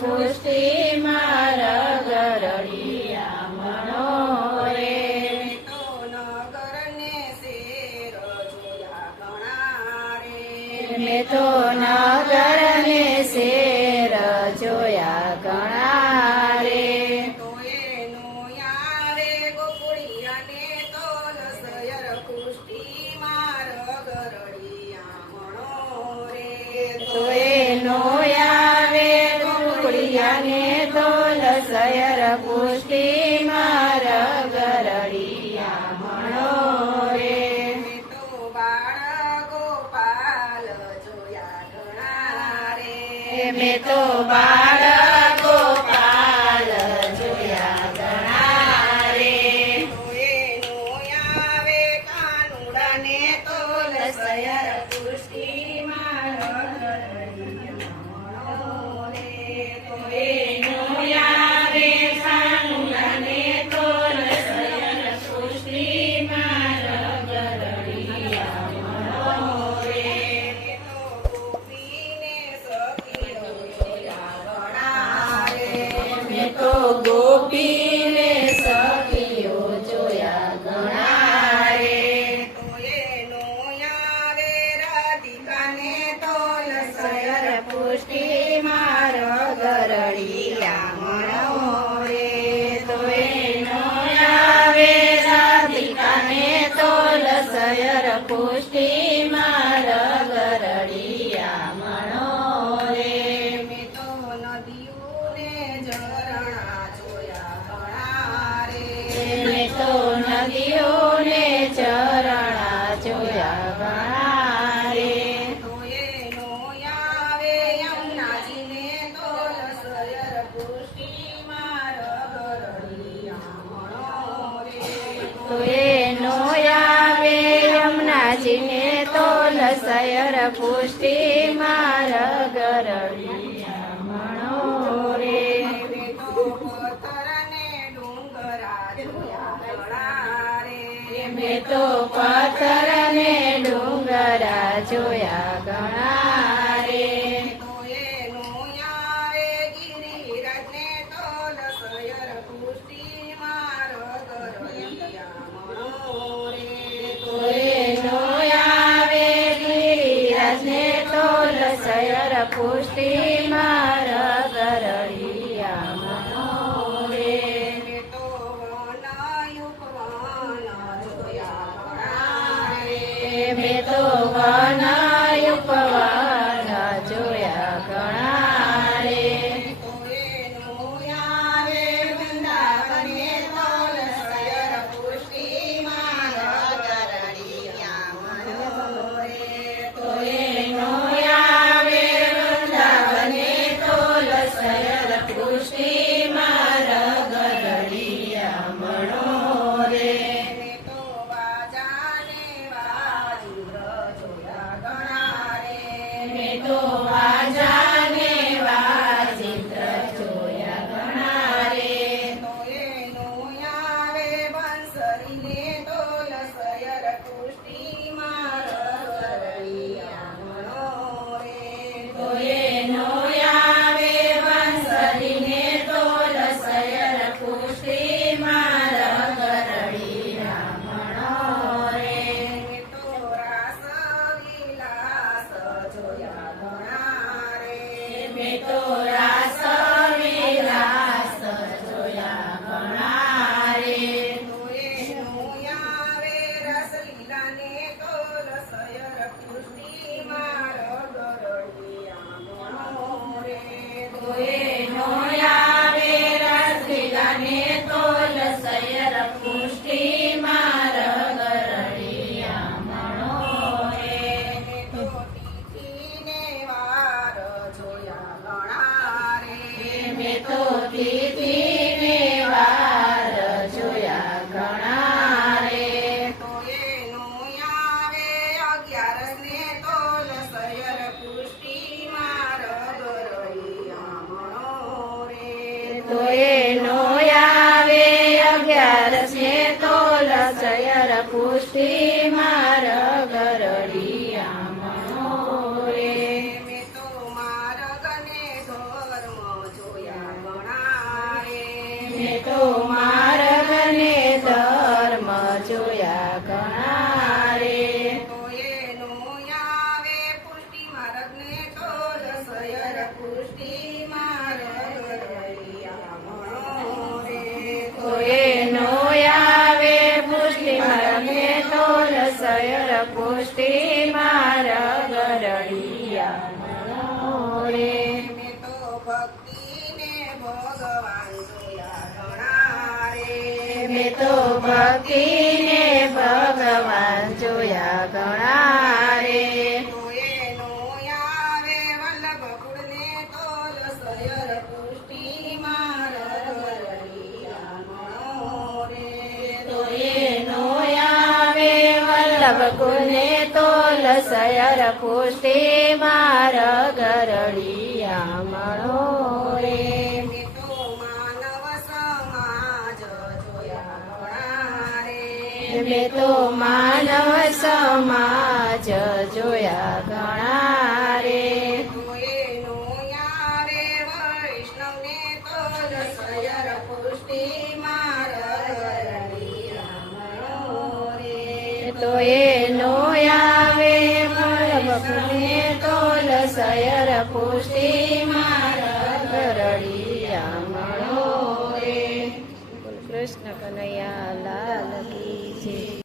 પુષ્ટિ માર ગરડિયા મણો રે તો નગરને શેર જોયા ઘણા રે મેં તો નગરને શેર જોયા ઘણા રે તો એનો આવે ગોકુળિયાને તો લસયર પુષ્ટિ માર ગરડિયા મણો રે તો એનો આવે ગોકુળિયાને તોલ સયર પુષ્ટિ માર ગરડિયા મણો રે તો બાળ ગોપાલ જોયા ઘણા રે મેં તો બાળ ગોપાલ જોયા ઘણા રે તો એનો આવે કાનુડાને તો લસયર પુષ્ટિ માર ગરડિયા મણો રે તો એનો આવે કાનુડાને તોલ સયર પુષ્ટિ માર ગરડિયા મણો રે તો ગોપીને સખીઓ જોયા ઘણા રે મેં તો ગોપીને સખીઓ જોયા ઘણા રે તો એનો આવે રાધિકાને તો લસયર પુષ્ટિ માર ગરડિયા મણો રે તો એનો આવે રાધિકાને તોલ સયર પુષ્ટિ માર ગરડિયા મણો રે મેં તો નદીઓને ઝરણા જોયા ઘણા રે મેં તો નદીઓને ચરણા જોયા ઘણા રે તો એનો આવે યમુનાજીને તો લસયર પુષ્ટિ માર ગરડિયા મણો રે તો એનો આવે યમુનાજીને તોલ સયર પુષ્ટિ માર ગરડિયા મણો રે મેં તો પથ્થરને ડુંગરા જોયા ઘણા રે મેં તો પથ્થર ને ડુંગરા જોયા ઘણા રે તો એનો આવે ગિરિરાજને તો લસયર પુષ્ટિ માર ગરડિયા મણો રે તો એનો આવે ગિરિરાજને તોલ સયર પુષ્ટિ માર ગરડિયા મણો રે મેં તો વનયુપવન જોયા ઘણા રે મેં તો વનયુપવન જોયા ઘણા રે તો એનો આવે વૃંદાવને તો લસયર પુષ્ટિ માર ગરડિયા મણો રે તો એનો આવે વૃંદાવને તોલ સયર પુષ્ટિ માર ગરડિયા મણો રે મેં તો વાજાને વાજુર જોયા ઘણા રે મેં તો વાજાને વાજિંત્ર જોયા ઘણા રે તો એનો આવે બંસરીને તો લસયર પુષ્ટિ માર ગરડિયા મણો રે તો એનો આવે વંસરીને તોલ સયર પુષ્ટિ માર ગરડિયા મણો રે મેં તો રાસ વિલાસ જોયા ઘણા રે મેં તો રાસ વિલાસ જોયા ઘણા રે તો એનો આવે રસલીલાને તો લસયર પુષ્ટિ માર ગરડિયા મણો રે તો એનો આવે રસલીલાને તોલ સયર પુષ્ટિ માર ગરડિયા મણો રે મેં તો તિથિને વાર જોયા ઘણા રે મેં તો તિથિને વાર જોયા ઘણા રે તો એનો આવે 11ને તો લસયર પુષ્ટિ માર ગરડિયા મણો રે તો એનો આવે 11 ને તોલ સયર પુષ્ટિ માર ગરડિયા મણો રે મેં તો માર્ગને ધર્મ તો ભક્તિને ભગવાન જોયા ઘણા રે તો એનો આવે વલ્લભ કુળને તોલ સયર પુષ્ટિમાં રગરડિયા મણો રે તો એનો આવે વલ્લભ કુને તોલ સયર પુષ્ટિ માર ગરડિયા મળો રે મેં તો માનવ સમાજ જોયા ઘણા રે મેં તો માનવ સમાજ જોયા ઘણા રે તો એનો આવે વૈષ્ણવને તોલ સયર પુષ્ટિમાં રગરડિયા મણો રે તો એનો આવે વલ્લભને તોલ સયર પુષ્ટિ માર ગરડિયા મળો રે બોલ કૃષ્ણ કનૈયા લાલ કી જય